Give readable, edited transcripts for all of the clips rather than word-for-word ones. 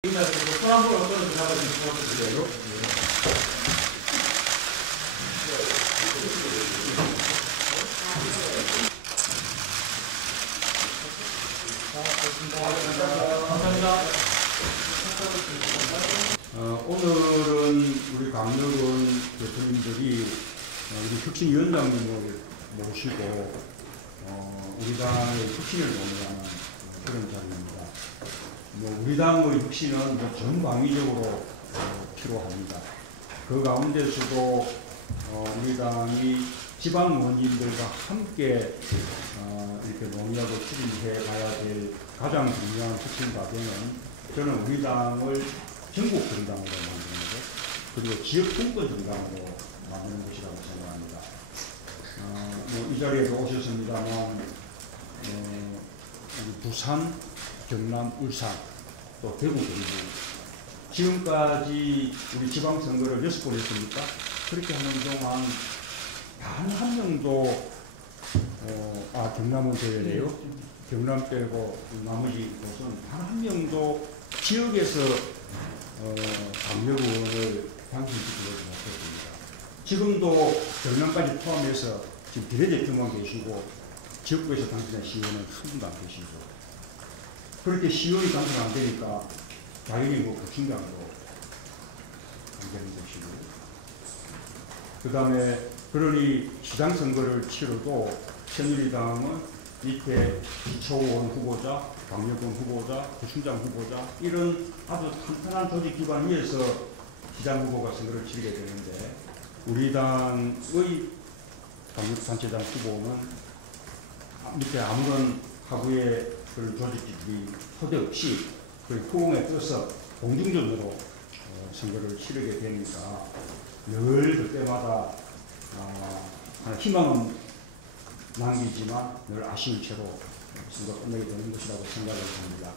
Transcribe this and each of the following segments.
손한번 어떤 대답을 주시면 감사합니다. 오늘은 우리 강력은 대표님들이 우리 혁신위원장님을 모시고 우리 당의 혁신을 논의하는 그런 자리입니다. 우리 당의 혁신은 전방위적으로 필요합니다. 그 가운데서도 우리 당이 지방 의원님들과 함께 이렇게 논의하고 추진해 가야 될 가장 중요한 혁신 과제는 저는 우리 당을 전국 정당으로 만드는 것, 그리고 지역 분권 정당으로 만드는 것이라고 생각합니다. 이 자리에도 오셨습니다만 부산, 경남, 울산, 또 대구, 경북 지금까지 우리 지방선거를 6번 했습니까? 그렇게 하는 동안 단 한 명도 경남은 제외래요. 경남 빼고 나머지 곳은 단 한 명도 지역에서 강력의원을 당선시키지 못했습니다. 지금도 경남까지 포함해서 지금 비례대표만 계시고 지역구에서 당선된 시의원은 한 분도 안 계시죠. 그렇게 시의원이 당선 안 되니까 당연히 국힘당도 안 되는 것이고, 그 다음에 그러니 시장선거를 치러도 새누리당은 밑에 기초의원 후보자, 강력원 후보자, 구청장 후보자 이런 아주 탄탄한 조직 기관 위에서 시장 후보가 선거를 치르게 되는데, 우리 당의 강력단체장 후보는 밑에 아무런 하부의 그런 조직들이 토대 없이 후공에 떠서 공중전으로 선거를 치르게 되니까 늘 그때마다 희망은 남기지만 늘 아쉬운 채로 선거가 끝나게 되는 것이라고 생각을 합니다.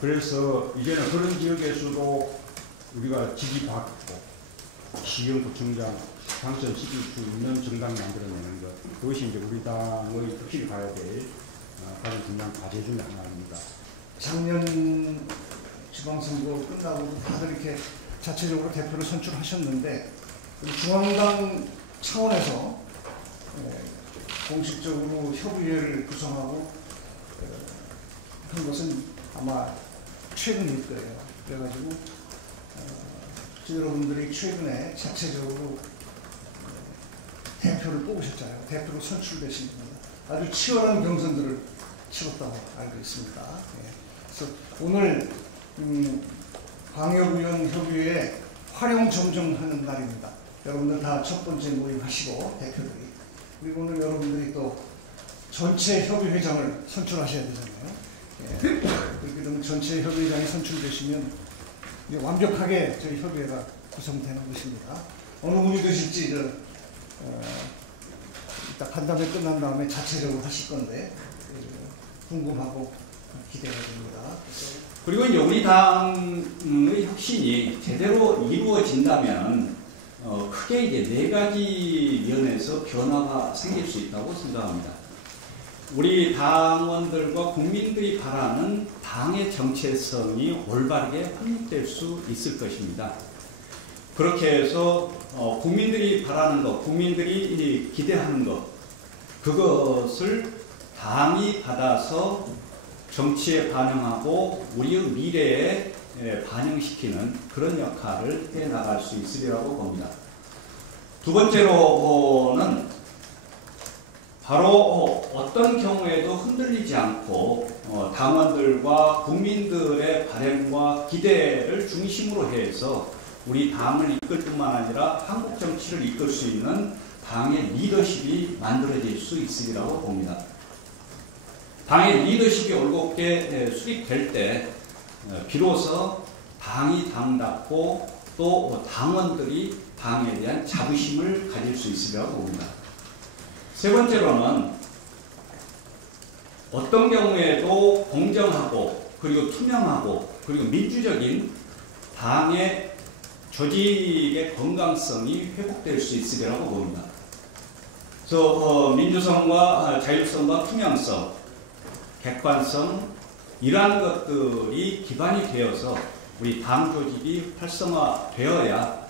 그래서 이제는 그런 지역에서도 우리가 지지받고 시의원구청장 당선시킬 수 있는 정당을 만들어내는 것, 그것이 이제 우리 당의 혁신이 가야 될 가장 중요한 과제 중에 하나입니다. 작년 지방선거 끝나고 다들 이렇게 자체적으로 대표를 선출하셨는데, 중앙당 차원에서 공식적으로 협의회를 구성하고 한 것은 아마 최근일 거예요. 그래가지고 여러분들이 최근에 자체적으로 대표를 뽑으셨잖아요. 대표로 선출되신 겁니다. 아주 치열한 경선들을 치렀다고 알고 있습니다. 그래서 오늘 광역의원 협의회에 활용점정하는 날입니다. 여러분들 다 첫 번째 모임하시고 대표들이, 그리고 오늘 여러분들이 또 전체 협의회장을 선출하셔야 되잖아요. 그럼 전체 협의회장이 선출되시면 이제 완벽하게 저희 협의회가 구성되는 것입니다. 어느 분이 되실지 이따 간담회 끝난 다음에 자체적으로 하실 건데 궁금하고 기대가 됩니다. 그리고 이제 우리 당의 혁신이 제대로 이루어진다면 크게 이제 4가지 면에서 변화가 생길 수 있다고 생각합니다. 우리 당원들과 국민들이 바라는 당의 정체성이 올바르게 확립될 수 있을 것입니다. 그렇게 해서 국민들이 바라는 것, 국민들이 기대하는 것, 그것을 당이 받아서 정치에 반영하고 우리의 미래에 반영시키는 그런 역할을 해나갈 수 있으리라고 봅니다. 두 번째로는 바로 어떤 경우에도 흔들리지 않고 당원들과 국민들의 바램과 기대를 중심으로 해서 우리 당을 이끌 뿐만 아니라 한국 정치를 이끌 수 있는 당의 리더십이 만들어질 수 있으리라고 봅니다. 당의 리더십이 올곧게 수립될 때 비로소 당이 당답고 또 당원들이 당에 대한 자부심을 가질 수 있으리라고 봅니다. 세 번째로는 어떤 경우에도 공정하고 그리고 투명하고 그리고 민주적인 당의 조직의 건강성이 회복될 수 있으리라고 봅니다. 그래서 민주성과 자율성과 투명성, 객관성, 이러한 것들이 기반이 되어서 우리 당 조직이 활성화되어야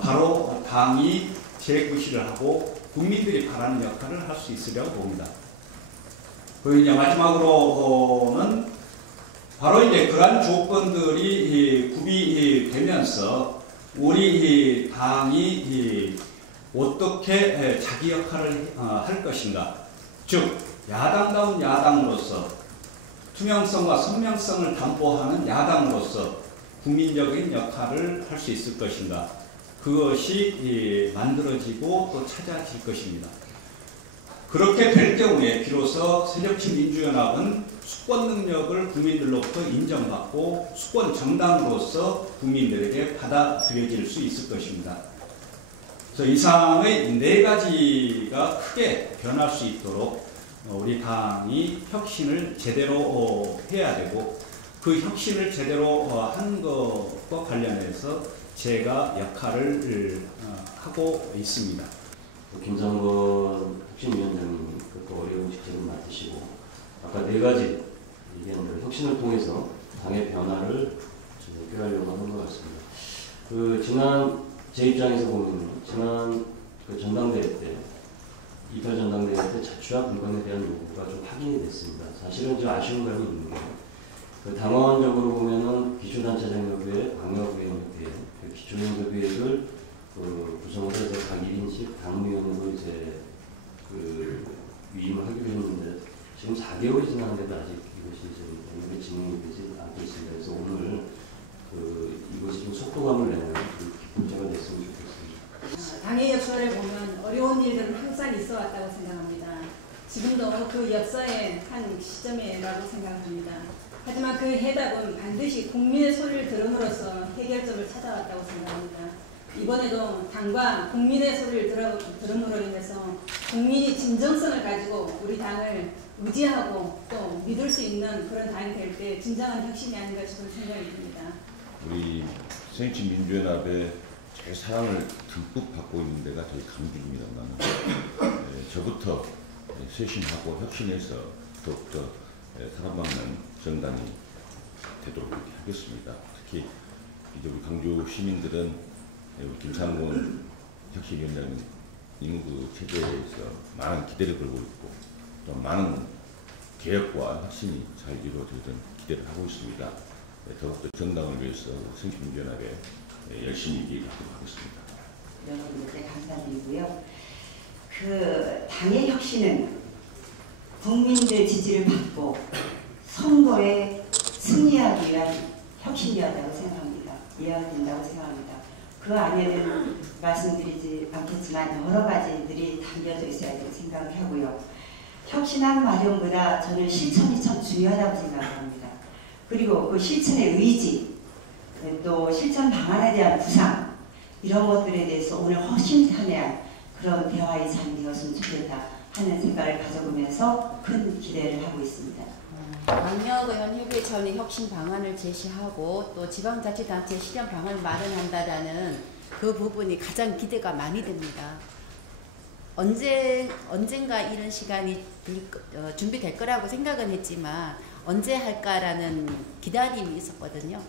바로 당이 재구실을 하고 국민들이 바라는 역할을 할 수 있으려고 봅니다. 그리고 이제 마지막으로는 바로 이제 그러한 조건들이 구비되면서 우리 당이 어떻게 자기 역할을 할 것인가, 즉 야당다운 야당으로서 투명성과 선명성을 담보하는 야당으로서 국민적인 역할을 할 수 있을 것인가, 그것이 만들어지고 또 찾아질 것입니다. 그렇게 될 경우에 비로소 새정치민주연합은 수권 능력을 국민들로부터 인정받고 수권 정당으로서 국민들에게 받아들여질 수 있을 것입니다. 그래서 이상의 4가지가 크게 변할 수 있도록 우리 당이 혁신을 제대로 해야 되고, 그 혁신을 제대로 하는 것과 관련해서 제가 역할을 하고 있습니다. 김상건 혁신위원장님이 그것도 어려운 직책을 맡으시고, 아까 4가지 얘기한 대로 혁신을 통해서 당의 변화를 꾀하려고 하는 것 같습니다. 지난 제 입장에서 보면 지난 전당대회 때, 28 전당대회 때 자취와 분권에 대한 요구가 좀 확인이 됐습니다. 사실은 좀 아쉬운 감이 있는 게, 당원적으로 보면은 기초단체장협의회, 광역위원회회, 기초연구회를 구성을 해서 각 1인씩 당무위원으로 이제 위임을 하기로 했는데, 지금 4개월이 지났는데도 아직 이것이 이제 진행이 되지 않고 있습니다. 그래서 오늘 이것이 좀 속도감을 내는 문제가 됐으면 좋겠습니다. 당의 역사를 보면 어려운 일들은 항상 있어 왔다고 생각합니다. 지금도 그 역사의 한 시점이라고 생각합니다. 하지만 그 해답은 반드시 국민의 소리를 들음으로써 해결점을 찾아왔다고 생각합니다. 이번에도 당과 국민의 소리를 들음으로 인해서 국민이 진정성을 가지고 우리 당을 의지하고 또 믿을 수 있는 그런 당이 될 때 진정한 혁신이 아닌가 싶은 생각이 듭니다. 우리 새정치민주연합의 제일 사랑을 듬뿍 받고 있는 데가 저희 강주입니다만, 저부터 쇄신하고 혁신해서 더욱더 사랑받는 정당이 되도록 하겠습니다. 특히 이제 우리 강주 시민들은 우리 김상곤 혁신위원장님 그 체제에서 많은 기대를 걸고 있고, 또 많은 개혁과 혁신이 잘 이루어지던 기대를 하고 있습니다. 더욱더 정당을 위해서 새정치민주연합에 열심히 일하도록 하겠습니다. 여러분들께 감사드리고요. 당의 혁신은 국민들 지지를 받고 선거에 승리하기 위한 혁신이었다고 생각합니다. 이해된다고 생각합니다. 그 안에는 말씀드리지 않겠지만 여러 가지들이 담겨져 있어야 된다고 생각을 하고요. 혁신하는 과정보다 저는 실천이 참 중요하다고 생각합니다. 그리고 그 실천의 의지, 또 실천 방안에 대한 구상, 이런 것들에 대해서 오늘 허심탄회한 그런 대화의 장이 되었으면 좋겠다 하는 생각을 가져보면서 큰 기대를 하고 있습니다. 광역의원협의회 차원의 혁신 방안을 제시하고 또 지방자치단체 실현 방안을 마련한다는 그 부분이 가장 기대가 많이 됩니다. 언젠가 이런 시간이 준비될 거라고 생각은 했지만 언제 할까라는 기다림이 있었거든요.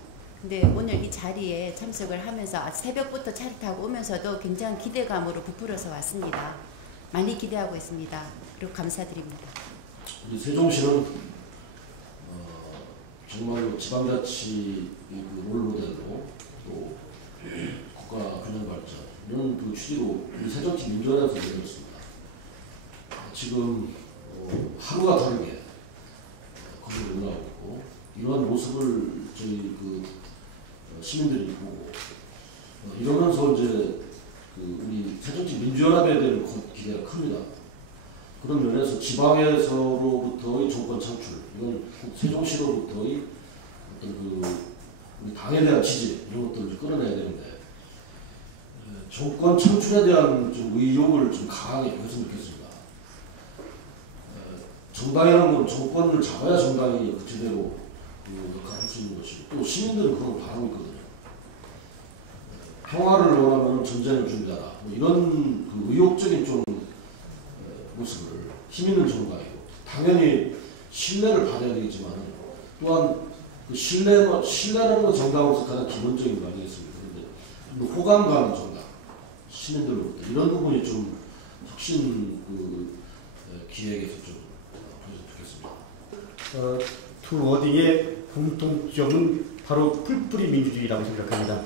근데 오늘 이 자리에 참석을 하면서 새벽부터 차를 타고 오면서도 굉장히 기대감으로 부풀어서 왔습니다. 많이 기대하고 있습니다. 그리고 감사드립니다. 우리 세종시는 정말로 지방자치 롤모델로 또 국가 균형 발전 이런 그 취지로 우리 새정치민주연합에서 내렸습니다. 지금 하루가 다르게 거기에 올라오고 있고, 이러한 모습을 저희 시민들이 보고 이러면서 이제 우리 새정치민주연합에 대한 기대가 큽니다. 그런 면에서 지방에서로부터의 정권 창출, 이건 세종시로부터의 어떤 우리 당에 대한 지지 이런 것들을 끌어내야 되는데, 정권 창출에 대한 좀 의욕을 좀 강하게 보였으면 좋겠습니다. 정당이라는 건 정권을 잡아야 정당이 제대로 역할을 할 수 있는 것이고, 또 시민들은 그런 걸 바라고 있거든요. 평화를 원하면 전쟁을 준비하라, 뭐 이런 의욕적인 좀 모습을 힘 있는 정당이고, 당연히 신뢰를 받아야 되겠지만 또한 그 신뢰라는 건 정당으로서 가장 기본적인 거 아니겠습니까? 그런데 호감 가는 정당, 시민들로부터 이런 부분이 좀 혁신 기획에서 좀 보여줬으면 좋겠습니다. 두 워딩의 공통점은 바로 풀뿌리 민주주의라고 생각합니다.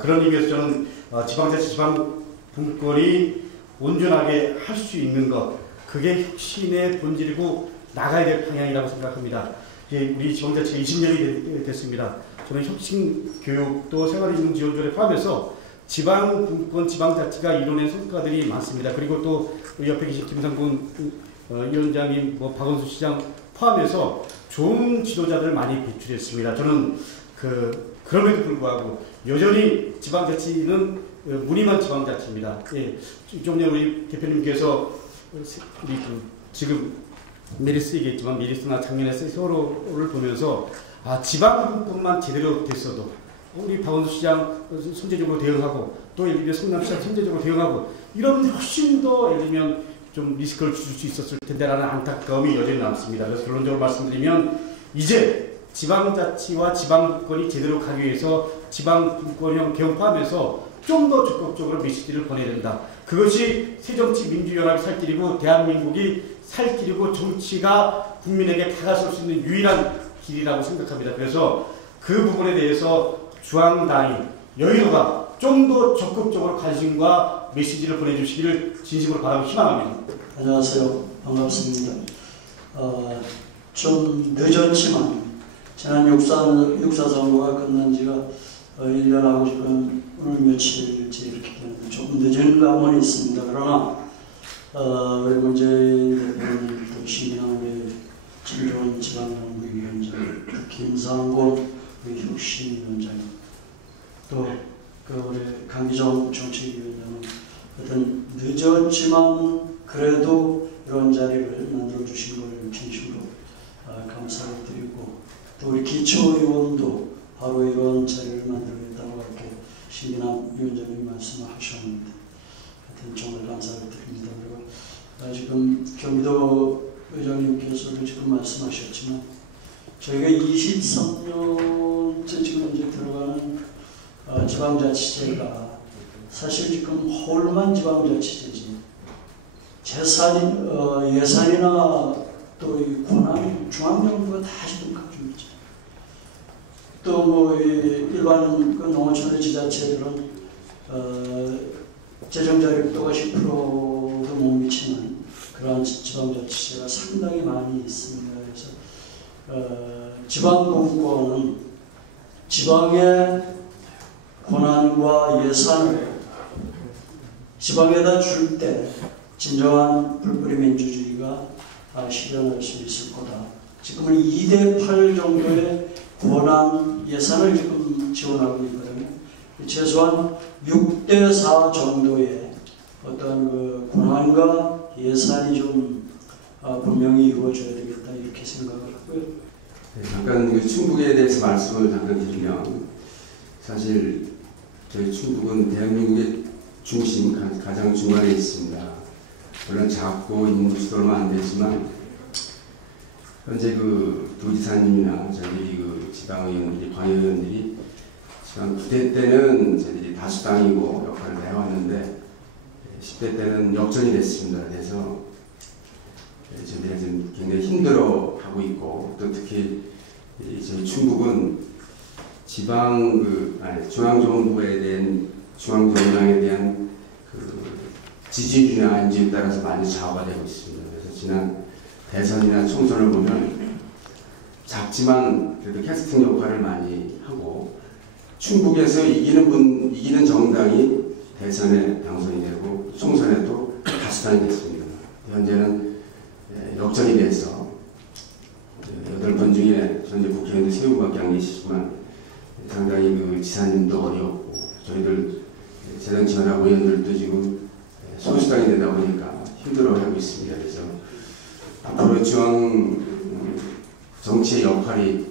그런 의미에서 저는 지방자치 지방분권이 온전하게 할 수 있는 것, 그게 혁신의 본질이고 나가야 될 방향이라고 생각합니다. 우리 지방자치가 20년이 됐습니다. 저는 혁신 교육도 생활임금지원조례 포함해서 지방분권 지방자치가 이뤄낸 성과들이 많습니다. 그리고 또 옆에 계신 김상곤 위원장님, 박원순 시장 포함해서 좋은 지도자들을 많이 배출했습니다. 저는 그럼에도 불구하고 여전히 지방자치는 무늬만 지방자치입니다. 예, 좀 전에 우리 대표님께서 우리 지금 메리스 얘기했지만 메리스나 작년에 세월호를 보면서 지방분권만 제대로 됐어도 우리 박원순 시장 선제적으로 대응하고 또 예를 들면 성남시장 선제적으로 대응하고 이런 훨씬 더 예를 들면 좀 리스크를 줄 수 있었을 텐데라는 안타까움이 여전히 남습니다. 그래서 결론적으로 말씀드리면 이제 지방자치와 지방분권이 제대로 가기 위해서 지방분권형 개헌 포함해서 좀 더 적극적으로 메시지를 보내야 된다. 그것이 새정치민주연합이 살 길이고 대한민국이 살 길이고 정치가 국민에게 다가설 수 있는 유일한 길이라고 생각합니다. 그래서 그 부분에 대해서 중앙당이 여의도가 좀 더 적극적으로 관심과 메시지를 보내주시기를 진심으로 바라고 희망합니다. 안녕하세요. 반갑습니다. 좀 늦었지만 지난 육사선거가 끝난 지가 1년하고 지금 오늘 며칠째 이렇게 되는데 조금 늦은 감은 있습니다. 그러나 우리 문재인 대표님, 또 신민환 우리 김종원 지방정부위원장, 김상곤 우리 혁신위원장, 또 우리 강기정 정책위원장은 하여튼 늦었지만 그래도 이런 자리를 만들어주신 걸 진심으로 감사를 드리고, 또 우리 기초의원도 바로 이런 자리를 만들겠다고 이렇게 신민환 위원장님이 말씀하셨는데 하여튼 정말 감사를 드립니다. 그리고 지금 경기도 의장님께서도 지금 말씀하셨지만 저희가 23년째 지금 이제 들어가는 지방자치제가 사실 지금 홀만 지방자치제지 예산이나 또 이 권한 중앙정부가 다 지금 가지고 있죠. 또 뭐 일반 농어촌의 지자체들은 재정 자립도가 10%도 못 미치는 그러한 지방자치제가 상당히 많이 있습니다. 그래서 지방분권은 지방의 권한과 예산을 지방에다 줄 때 진정한 풀뿌리 민주주의가 실현할 수 있을 거다. 지금은 2대8 정도의 권한 예산을 지금 지원하고 있거든요. 최소한 6대4 정도의 어떤 권한과 예산이 좀 분명히 이루어져야 되겠다 이렇게 생각을 하고요. 네, 잠깐 충북에 대해서 말씀을 잠깐 드리면, 사실 저희 충북은 대한민국의 중심, 가장 중간에 있습니다. 물론 작고 인구 수도 얼마 안 되지만 현재 도지사님이나 저희 지방의원들이, 광의원들이 지방 9대 때는 저희들이 다수당이고 역할을 해왔는데 10대 때는 역전이 됐습니다. 그래서 저희들이 지금 굉장히 힘들어하고 있고, 또 특히 저희 충북은 중앙정부에 대한 중앙정당에 대한 지지율이나 안지에 따라서 많이 좌우가 되고 있습니다. 그래서 지난 대선이나 총선을 보면 작지만 그래도 캐스팅 역할을 많이 하고, 충북에서 이기는 정당이 대선에 당선이 되고 총선에도 다수당이 됐습니다. 현재는 역전이 돼서 8분 중에 현재 국회의원도 3분밖에 안 계시지만 상당히 지사님도 어려웠고, 저희들 재정치연합 의원들도 지금 소수당이 되다 보니까 힘들어하고 있습니다. 그래서 앞으로 중앙 정치의 역할이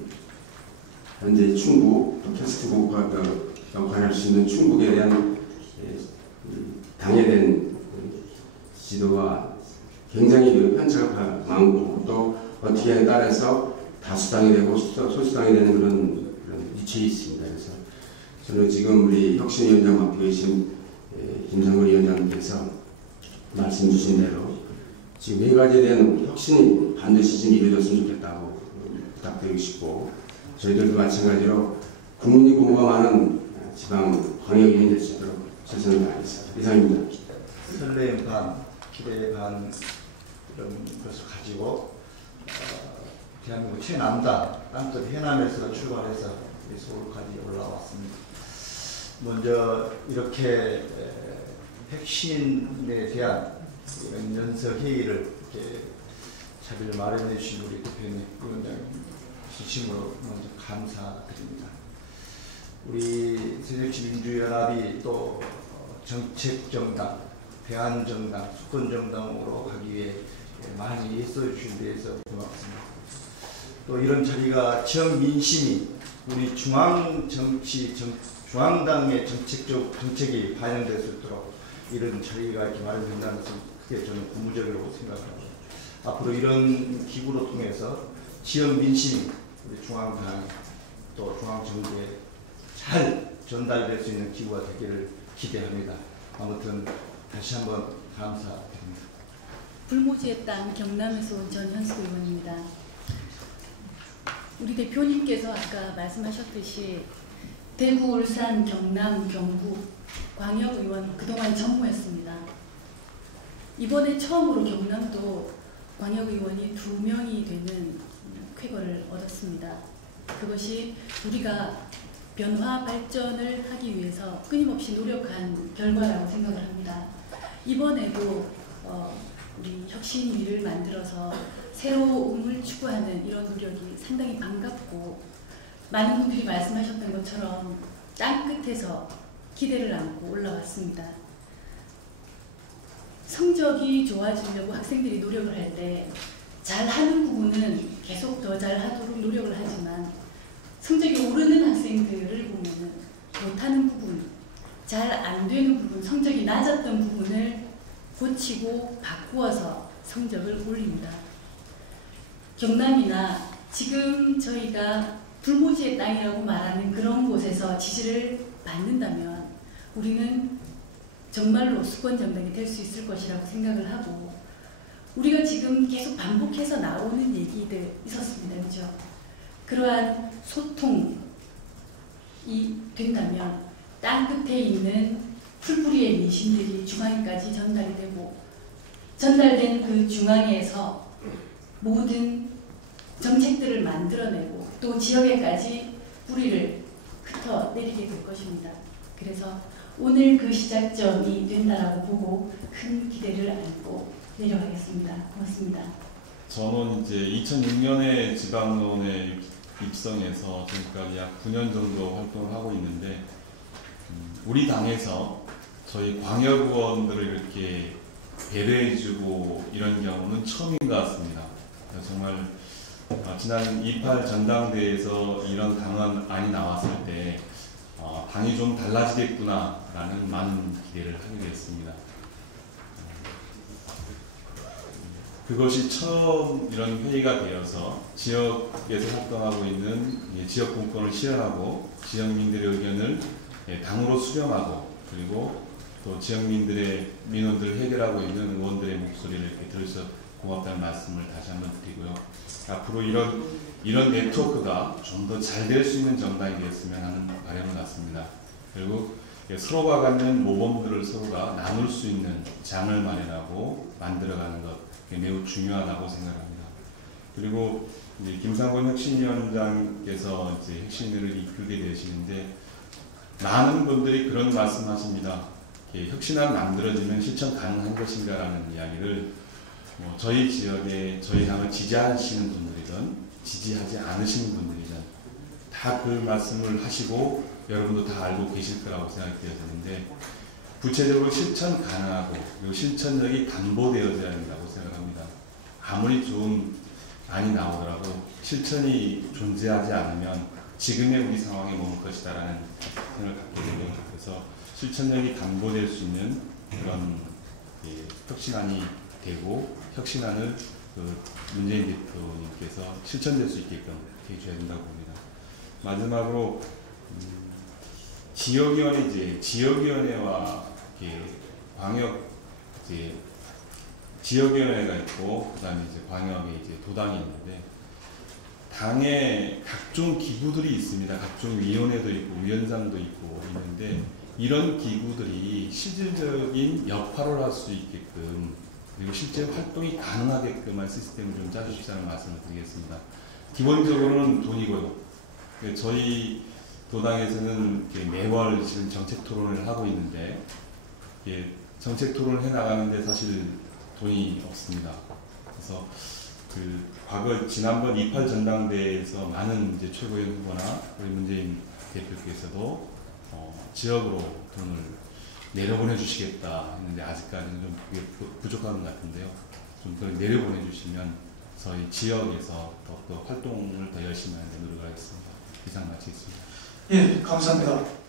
현재 충북, 캐스트국가 역할을 할 수 있는 충북에 대한 당에 대한 지도가 굉장히 편차가 많고, 또 어떻게 하냐에 따라서 다수당이 되고 소수당이 되는 그런 위치에 있습니다. 그래서 저는 지금 우리 혁신위원장 맡고 계신 김상근 위원장께서 말씀 주신 대로 지금 네 가지에 대한 혁신이 반드시 좀 이루어졌으면 좋겠다고 부탁드리고 싶고, 저희들도 마찬가지로 국민이 공감하는 지방 광역위원이 될 수 있도록 최선을 다하겠습니다. 이상입니다. 설렘 반, 기대 반 이런 것을 가지고 대한민국 최남단 땅끝 해남에서 출발해서 서울까지 올라왔습니다. 먼저 이렇게 핵심에 대한 이런 연석 회의를 이렇게 자리를 마련해 주신 우리 대표님, 위원장님 진심으로 먼저 감사드립니다. 우리 새정치민주연합이 또 정책정당, 대안정당, 수권정당으로 하기 위해 많이 애써주신 데에서 고맙습니다. 또 이런 자리가 지역 민심이 우리 중앙당의 정책이 반영될 수 있도록 이런 자리가 이렇게 마련된다는 것은 크게 저는 고무적이라고 생각합니다. 앞으로 이런 기구로 통해서 지역 민심이 우리 중앙당 또 중앙정부에 잘 전달될 수 있는 기구가 되기를 기대합니다. 아무튼 다시 한번 감사드립니다. 불모지의 땅 경남에서 온 전현숙 의원입니다. 우리 대표님께서 아까 말씀하셨듯이 대구, 울산, 경남, 경북 광역의원 그동안 전무했습니다. 이번에 처음으로 경남도 광역의원이 2명이 되는 쾌거를 얻었습니다. 그것이 우리가 변화 발전을 하기 위해서 끊임없이 노력한 결과라고 생각을 합니다. 이번에도 우리 혁신위를 만들어서 새로움을 추구하는 이런 노력이 상당히 반갑고, 많은 분들이 말씀하셨던 것처럼 땅끝에서 기대를 안고 올라왔습니다. 성적이 좋아지려고 학생들이 노력을 할 때 잘하는 부분은 계속 더 잘하도록 노력을 하지만, 성적이 오르는 학생들을 보면은 못하는 부분, 잘 안 되는 부분, 성적이 낮았던 부분을 고치고 바꾸어서 성적을 올립니다. 경남이나 지금 저희가 불모지의 땅이라고 말하는 그런 곳에서 지지를 받는다면 우리는 정말로 수권정당이 될 수 있을 것이라고 생각을 하고, 우리가 지금 계속 반복해서 나오는 얘기들 있었습니다. 그죠? 그러한 소통이 된다면 땅끝에 있는 풀뿌리의 민심들이 중앙에까지 전달이 되고, 전달된 그 중앙에서 모든 정책들을 만들어내고 또 지역에까지 뿌리를 흩어내리게 될 것입니다. 그래서 오늘 그 시작점이 된다라고 보고 큰 기대를 안고 내려가겠습니다. 고맙습니다. 저는 이제 2006년에 지방의원에 입성해서 지금까지 약 9년 정도 활동을 하고 있는데, 우리 당에서 저희 광역의원들을 이렇게 배려해주고 이런 경우는 처음인 것 같습니다. 정말 지난 28 전당대회에서 이런 당원안이 나왔을 때 당이 좀 달라지겠구나라는 많은 기대를 하게 되었습니다. 그것이 처음 이런 회의가 되어서 지역에서 활동하고 있는 지역 분권을 실현하고 지역민들의 의견을 당으로 수렴하고, 그리고 또 지역민들의 민원들을 해결하고 있는 의원들의 목소리를 이렇게 들어서 고맙다는 말씀을 다시 한번 드리고요. 앞으로 이런 네트워크가 좀 더 잘 될 수 있는 정당이 되었으면 하는 바람을 갖습니다. 그리고 서로가 갖는 모범들을 서로가 나눌 수 있는 장을 마련하고 만들어가는 것, 매우 중요하다고 생각합니다. 그리고 이제 김상곤 혁신위원장께서 이제 혁신위를 이끌게 되시는데, 많은 분들이 그런 말씀하십니다. 혁신안 만들어지면 실천 가능한 것인가라는 이야기를 저희 지역에 저희 당을 지지하시는 분들이든 지지하지 않으시는 분들이든 다 그 말씀을 하시고 여러분도 다 알고 계실 거라고 생각되어지는데, 구체적으로 실천 가능하고 그리고 실천력이 담보되어져야 한다고 생각합니다. 아무리 좋은 안이 나오더라도 실천이 존재하지 않으면 지금의 우리 상황에 머물 것이다라는 생각을 갖게 됩니다. 그래서 실천력이 담보될 수 있는 그런 혁신안이 되고 혁신안을 그 문재인 대표님께서 실천될 수 있게끔 해주셔야 된다고 봅니다. 마지막으로 지역위원회와 광역 지역위원회가 있고 그다음에 이제 광역에 이제 도당이 있는데 당에 각종 기구들이 있습니다. 각종 위원회도 있고 위원장도 있고 있는데 이런 기구들이 실질적인 역할을 할 수 있게끔 그리고 실제 활동이 가능하게끔 한 시스템을 좀 짜주시자는 말씀을 드리겠습니다. 기본적으로는 돈이고요. 저희 도당에서는 매월 지금 정책 토론을 하고 있는데 정책 토론을 해 나가는데 사실 돈이 없습니다. 그래서 과거 지난번 28 전당대회에서 많은 이제 최고위원 후보나 우리 문재인 대표께서도 지역으로 돈을 내려보내 주시겠다 했는데 아직까지는 좀 그게 부족한 것 같은데요. 좀 더 내려보내 주시면 저희 지역에서 더욱더 활동을 더 열심히 하는 데 노력을 하겠습니다. 이상 마치겠습니다. 예, 감사합니다.